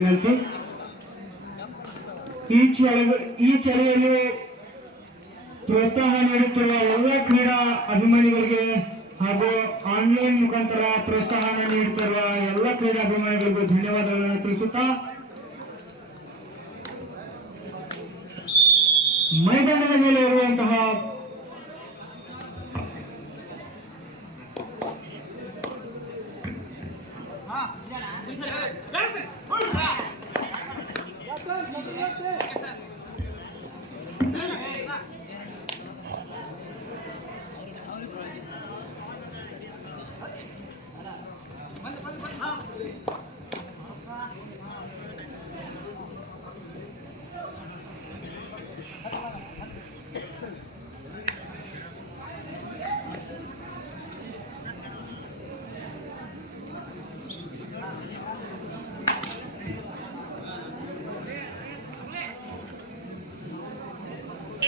ಈ ಚಳಿಯಲ್ಲಿ ಪ್ರೋತ್ಸಾಹ ನೀಡುತ್ತಿರುವ ಎಲ್ಲ ಕ್ರೀಡಾ ಅಭಿಮಾನಿಗಳಿಗೆ ಹಾಗೂ ಆನ್ಲೈನ್ ಮುಖಾಂತರ ಪ್ರೋತ್ಸಾಹ ನೀಡುತ್ತಿರುವ ಎಲ್ಲ ಕ್ರೀಡಾ ಅಭಿಮಾನಿಗಳಿಗೂ ಧನ್ಯವಾದಗಳನ್ನು ತಿಳಿಸುತ್ತಾ ಮೈದಾನದ ಮೇಲೆ ಇರುವಂತಹ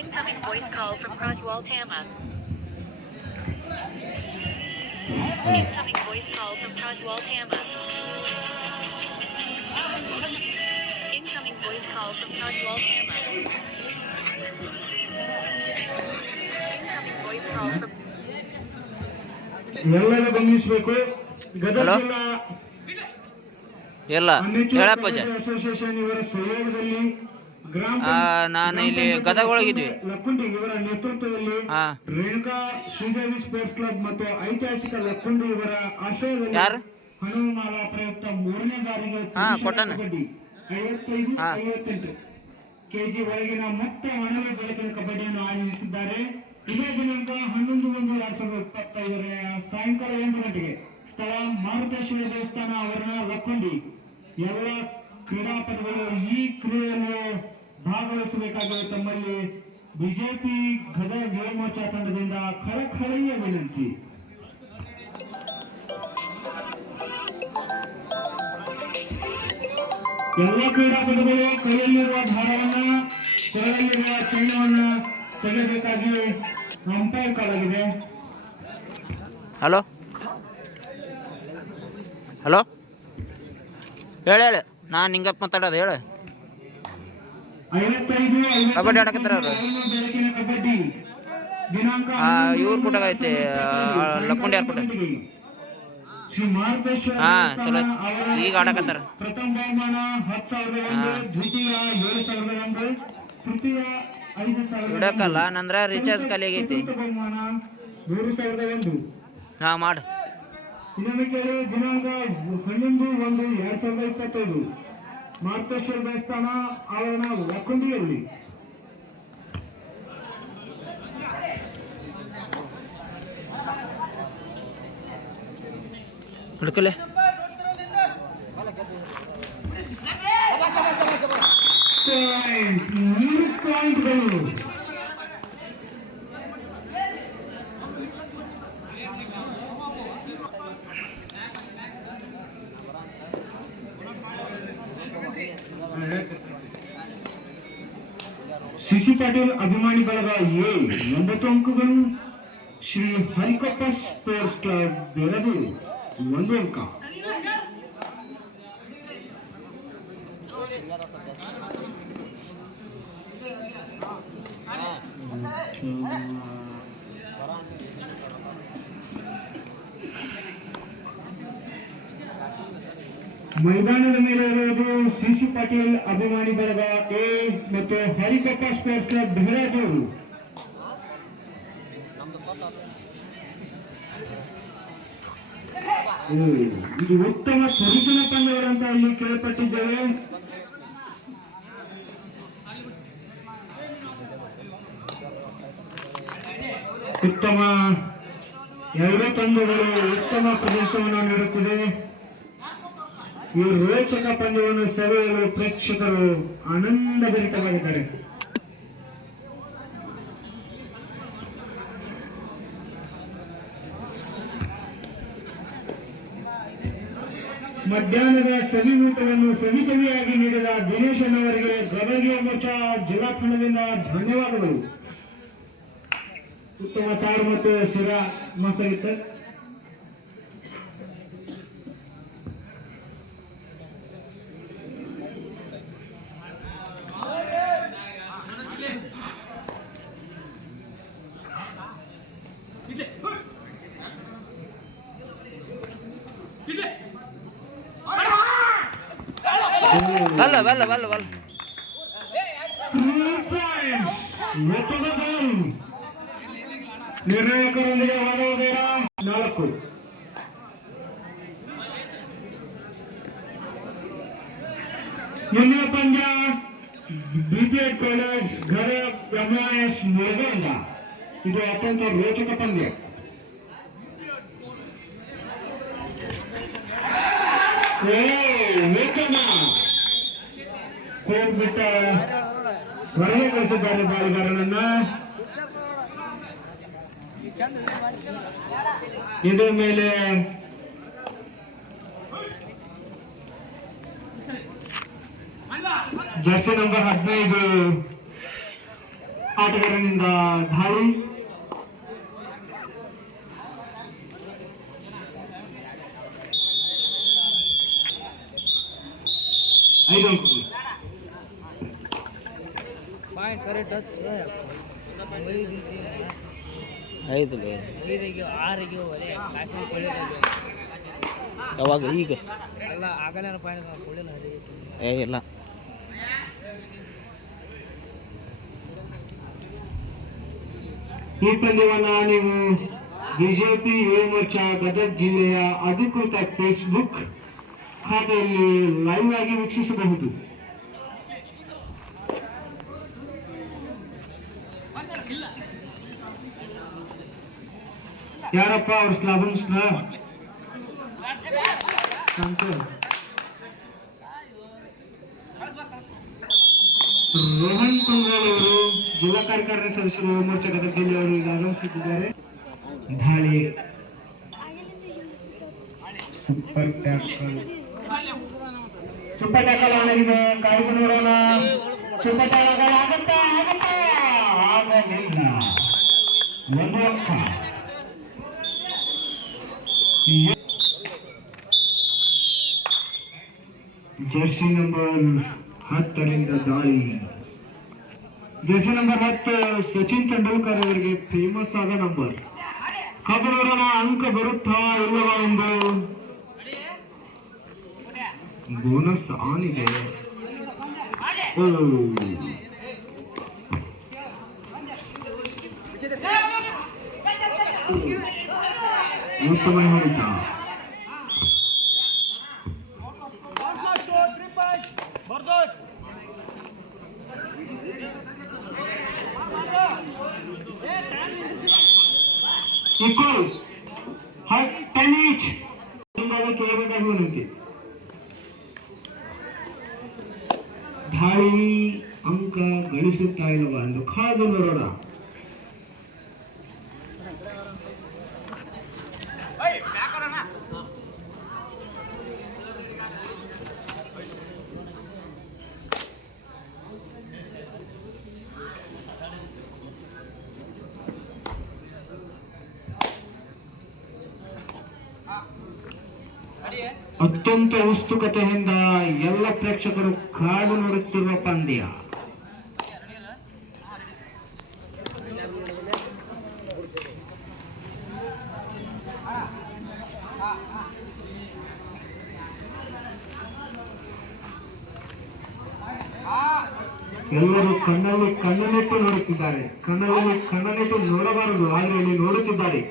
Incoming voice call from Prajwal Tama. Incoming voice call from Prajwal Tama. Incoming voice call from Prajwal Tama. Incoming voice call from ಎಲ್ಲರೂ ಗಮನಿಸಬೇಕು. ಗದಗ ಜಿಲ್ಲಾ ಅಸೋಸಿಯೇಷನ್ ಇವರ ಸಹಯೋಗದಲ್ಲಿ ನಾನು ಇಲ್ಲಿ ಗದಗ ಒಳಗಿದ್ವಿ. ಲಕ್ಕುಂಡಿ ಇವರ ನೇತೃತ್ವದಲ್ಲಿ ರೇಣುಕಾ ಶ್ರೀದೇವಿ ಸ್ಪೋರ್ಟ್ಸ್ ಕ್ಲಬ್ ಮತ್ತು ಐತಿಹಾಸಿಕ ಲಕ್ಕುಂಡಿ ಇವರ ಆಶ್ರಯದಲ್ಲಿ ಹನುಮಾಲ ಪ್ರಯುಕ್ತ 3ನೇ ಬಾರಿಗೆ 55-58 ಕೆಜಿ ಒಳಗಿನ ಮುಕ್ತ ಮಾನವ ಬೆಳಕಿನ ಕಬಡ್ಡಿಯನ್ನು ಆಯೋಜಿಸಿದ್ದಾರೆ. ಇದೇ ದಿನಾಂಕ 11/1/2025 ಸಾಯಂಕಾಲ 8 ಗಂಟೆಗೆ ಸ್ಥಳ ಮಾರುತೇಶ್ವರ ದೇವಸ್ಥಾನ ಆವರಣ ಲಕ್ಕುಂಡಿ. ಎಲ್ಲ ಕ್ರೀಡಾಪಟುಗಳು ಈ ಕ್ರೀಡೆಯನ್ನು ಭಾಗವಹಿಸಬೇಕಾಗಿ ತಮ್ಮಲ್ಲಿ ಬಿಜೆಪಿ ಗದಗ ಯುವ ಮೋರ್ಚಾ ತಂಡದಿಂದ ಕಳಕಳಿಯ ವಿನಂತಿ. ಎಲ್ಲ ಕ್ರೀಡಾಪಟುಗಳು ಕೈಯಲ್ಲಿರುವ ದಾರವನ್ನ ಕೊರಳಲ್ಲಿರುವ ಚೈನವನ್ನು ತೆಗೆಯಬೇಕಾಗಿ ಅಂಪೈರ್ ಕಾಲಾಗಿದೆ. ಹಲೋ ಹಲೋ ಹೇಳಿ ನಾನು ನಿಂಗಪ್ಪ ಮಾತಾಡೋದು ಹೇಳು. ಕಬಡ್ಡಿ ಆಡಕತ್ತಾರ ಅವರು. ಇವ್ರ ಕೂಟಾಗ ಐತಿ ಲಕ್ಕುಂಡಿ ಯಾರ ಕೂಟ. ಚಲೋ ಈಗ ಆಡಕತ್ತಾರ. ಬಿಡಕ್ಕಲ್ಲ ನಂದ್ರ ರೀಚಾರ್ಜ್ ಖಾಲಿ ಆಗೈತಿ. ಮಾಡು. ಇನ್ನೊಂದು ಕೇಳಿ ದಿನಾಂಕ 11/1/2025 ಮಾರುತೇಶ್ವರ ದೇವಸ್ಥಾನ ಆವರಣ ಲಕ್ಕುಂಡಿಯಲ್ಲಿ. ಹುಡುಕಲೆ 3 ಪಾಯಿಂಟ್ಗಳು. ಸಿಸಿ ಪಾಟೀಲ್ ಅಭಿಮಾನಿ ಬಳಗ ಎ 9 ಅಂಕಗಳು. ಶ್ರೀ ಹರಿಕೊಪ್ಪ ಸ್ಪೋರ್ಟ್ಸ್ ಕ್ಲಬ್ ಬೆಳಗೂರು 1 ಅಂಕ. ಮೈದಾನದ ಮೇಲೆ ಇರುವುದು ಸಿಸಿ ಪಾಟೀಲ್ ಅಭಿಮಾನಿ ಬಳಗ ಎ ಮತ್ತು ಹರಿಕೊಪ್ಪ ಸ್ಪೋರ್ಟ್ಸ್ ಕ್ಲಬ್ ಬೆಳಗೂರು. ಇದು ಉತ್ತಮ ಪರಿಸರ ಪಂದ್ಯಗಳಂತ ಇಲ್ಲಿ ಕೇಳಲ್ಪಟ್ಟಿದ್ದೇವೆ. ಉತ್ತಮ ಎರಡೂ ತಂಡಗಳು ಉತ್ತಮ ಪ್ರದರ್ಶನವನ್ನು ನೀಡುತ್ತಿದೆ. ಈ ರೋಚಕ ಪಂದ್ಯವನ್ನು ಸೆಳೆಯಲು ಪ್ರೇಕ್ಷಕರು ಆನಂದಭರಿತವಾಗಿದ್ದಾರೆ. ಮಧ್ಯಾಹ್ನದ ಸವಿಯೂಟವನ್ನು ಸವಿಯಾಗಿ ನೀಡಿದ ದಿನೇಶನ್ ಅವರಿಗೆ ಗದಗ ಯುವ ಮೋರ್ಚಾ ಜಿಲ್ಲಾ ತಂಡದಿಂದ ಧನ್ಯವಾದಗಳು. ಉತ್ತಮ ಸಾರು ಮತ್ತು ಶಿರಾ ಮಸಾಗಿತ್ತು. ಬಲ್ಲ ಬಲ್ಲ ಬಲ್ಲ ಬಲ್ಲ ನಿರ್ಣಾಯಕರೊಂದಿಗೆ ವಾದೋದಯ 4. ಮುಂದಿನ ಪಂದ್ಯ ಬಿಪಿಎಡ್ ಕಾಲೇಜ್ ಘರ ಎಂಎಸ್ ಮುಳಗೊಂಡ. ಇದು ಅತ್ಯಂತ ರೋಚಕ ಪಂದ್ಯ. ವೇತನ ಕೋರ್ಟ್ ಬಿಟ್ಟ ಹೊರಗೆ ಕಳಿಸಿದ್ದಾರೆ ಬಾಲಿಗಾರನನ್ನ. ಇದ್ರ ಮೇಲೆ ಜರ್ಸಿ ನಂಬರ್ 15 ಆಟಗಾರನಿಂದ ದಾಳಿ. ಯಾವಾಗ ಈಗ ಇಲ್ಲ ಈ ಪಂದ್ಯವನ್ನ ನೀವು ಬಿಜೆಪಿ ಯುವ ಮೋರ್ಚಾ ಗದಗ ಜಿಲ್ಲೆಯ ಅಧಿಕೃತ ಫೇಸ್ಬುಕ್ ಖಾತೆಯಲ್ಲಿ ಲೈವ್ ಆಗಿ ವೀಕ್ಷಿಸಬಹುದು. ಯಾರಪ್ಪ ಅವ್ರ ಸ್ಲಾಬನ್ಸ್ನ ರೋಹನ್ ಕುಂದ್ರಾಲ್ ಅವರು ಜಿಲ್ಲಾ ಕಾರ್ಯಕಾರಿಣಿ ಸದಸ್ಯರು ಯುವ ಮೋರ್ಚಾ ಗದಗ ಜಿಲ್ಲೆಯವರು ಈಗ ಆಗಮಿಸುತ್ತಿದ್ದಾರೆ. ದಾಳಿ ಸೂಪರ್ ಟ್ಯಾಕಲ್ ಆಗಿದೆ. ಕಾಯ್ದು ನೋಡೋಣ. ಸೂಪರ್ ಟ್ಯಾಕಲ್ ಆಗುತ್ತಾ ಆಗಲಿಲ್ಲ. 1 ಅಂಕ. ಜರ್ಸಿ ನಂಬರ್ 10 ದಾಳಿ. ಜರ್ಸಿ ನಂಬರ್ 10 ಸಚಿನ್ ತೆಂಡೂಲ್ಕರ್ ಅವರಿಗೆ ಫೇಮಸ್ ಆದ ನಂಬರ್. ಕಾದು ನೋಡೋಣ ಅಂಕ ಬರುತ್ತಾ ಇಲ್ಲವಾ ಎಂದು. ಬೋನಸ್ ಆನ್ ಇದೆ. ಸಮಯ ಹೊಡಿತಾ ಕೇಳಬೇಕಾಗಿ ವಿನಂತಿ. ದಾಳಿ ಅಂಕ ಗಳಿಸುತ್ತಾ ಇಲ್ಲವಾ ಎಂದು ಕಾದು ನೋಡೋಣ. ಅತ್ಯಂತ ಉತ್ಸುಕತೆಯಿಂದ ಎಲ್ಲ ಪ್ರೇಕ್ಷಕರು ಕಾದು ನೋಡುತ್ತಿರುವ ಪಂದ್ಯ. ಎಲ್ಲರೂ ಕಣ್ಣನ್ನಿಟ್ಟು ನೋಡುತ್ತಿದ್ದಾರೆ. ಕಣ್ಣನ್ನಿಟ್ಟು ನೋಡಬಾರದು, ಆದರೆ ಇಲ್ಲಿ ನೋಡುತ್ತಿದ್ದಾರೆ.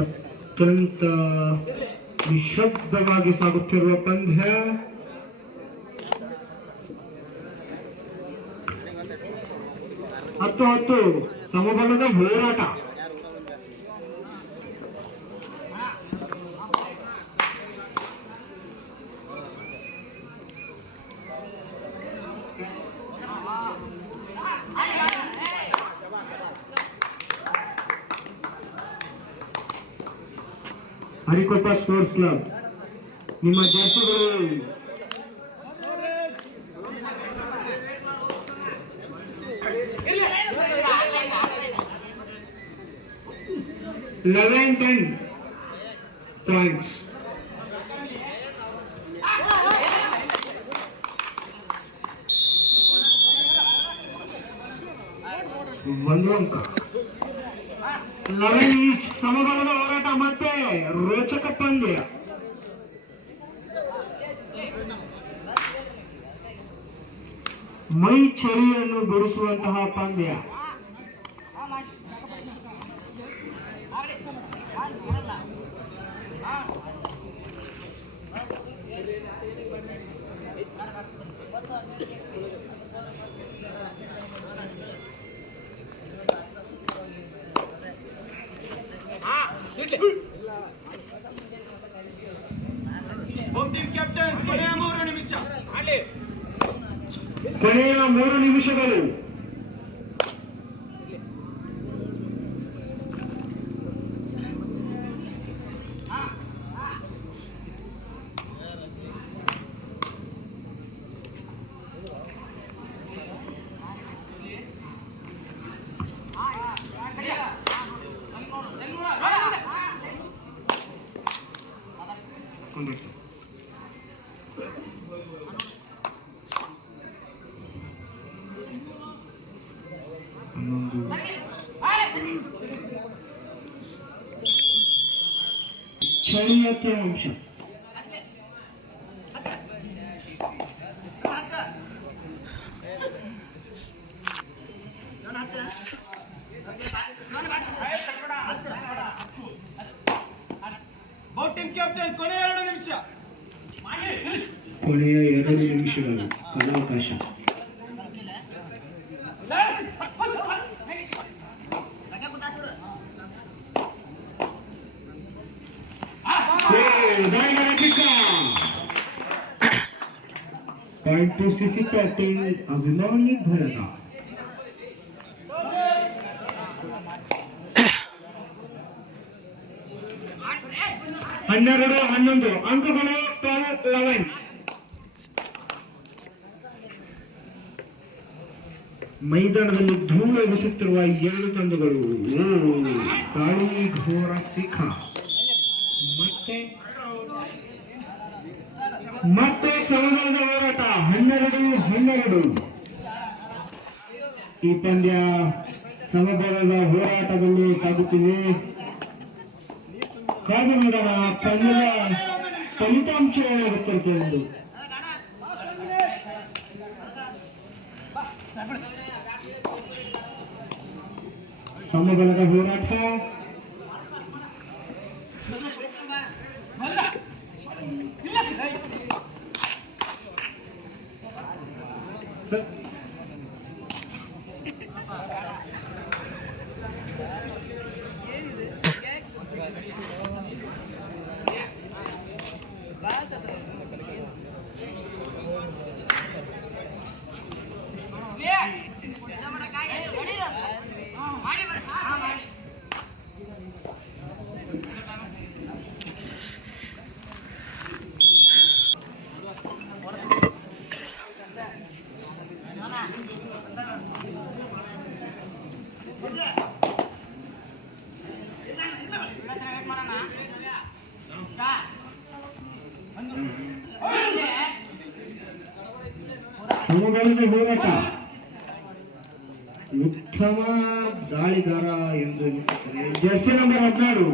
ಅತ್ಯಂತ ನಿಶಬ್ದವಾಗಿ ಸಾಗುತ್ತಿರುವ ಪಂದ್ಯ. ಹತ್ತು ಸಮಬಲದ ಹೋರಾಟ. ಹರಿಕೊಪ್ಪ ಸ್ಪೋರ್ಟ್ಸ್ ಕ್ಲಬ್ ನಿಮ್ಮ ಜರ್ಸಿಗಳು 11-10 points. ಒಂದು ಅಂಕ. 11 ಈಚ್ ಸಮಬಲದ ಹೋರಾಟ ಮತ್ತೆ ರೋಚಕ ಪಂದ್ಯ. ಮೈ ಚರಿಯನ್ನು ಬಿಡಿಸುವಂತಹ ಪಂದ್ಯ. ಕೊನೆಯ 3 ನಿಮಿಷಗಳು. ಕ್ಷಣೀಯ ಅಂಶ. ಕೊನೆಯ 2 ನಿಮಿಷಗಳು ಕಾಲಾವಕಾಶ. Point to CC Captain Abhimanyu Bharata. ಹನ್ನೆರಡು 11 ಅಂಕಗಳು. 12-11. ಮೈದಾನದಲ್ಲಿ ಧೂಳು ಎಸೆಯುತ್ತಿರುವ 2 ತಂಡಗಳು. ಗಾಳಿ ಘೋರ ಶಿಖ. ಮತ್ತೆ ಸಮಬಲದ ಹೋರಾಟ. 12-12. ಈ ಪಂದ್ಯ ಸಮಬಲದ ಹೋರಾಟದಲ್ಲಿ ಸಾಗುತ್ತಿದೆ. ಕಾದು ನೋಡೋಣ ಪಂದ್ಯದ ಫಲಿತಾಂಶ ಏನಾಗುತ್ತದೆ ಎಂದು. ಸಮಬಲದ ಹೋರಾಟ. ಸಮಬಲದ ಹೋರಾಟ. ಉತ್ತಮ ದಾಳಿಗಾರ ಎಂದು ಜರ್ಸಿ ನಂಬರ್ 16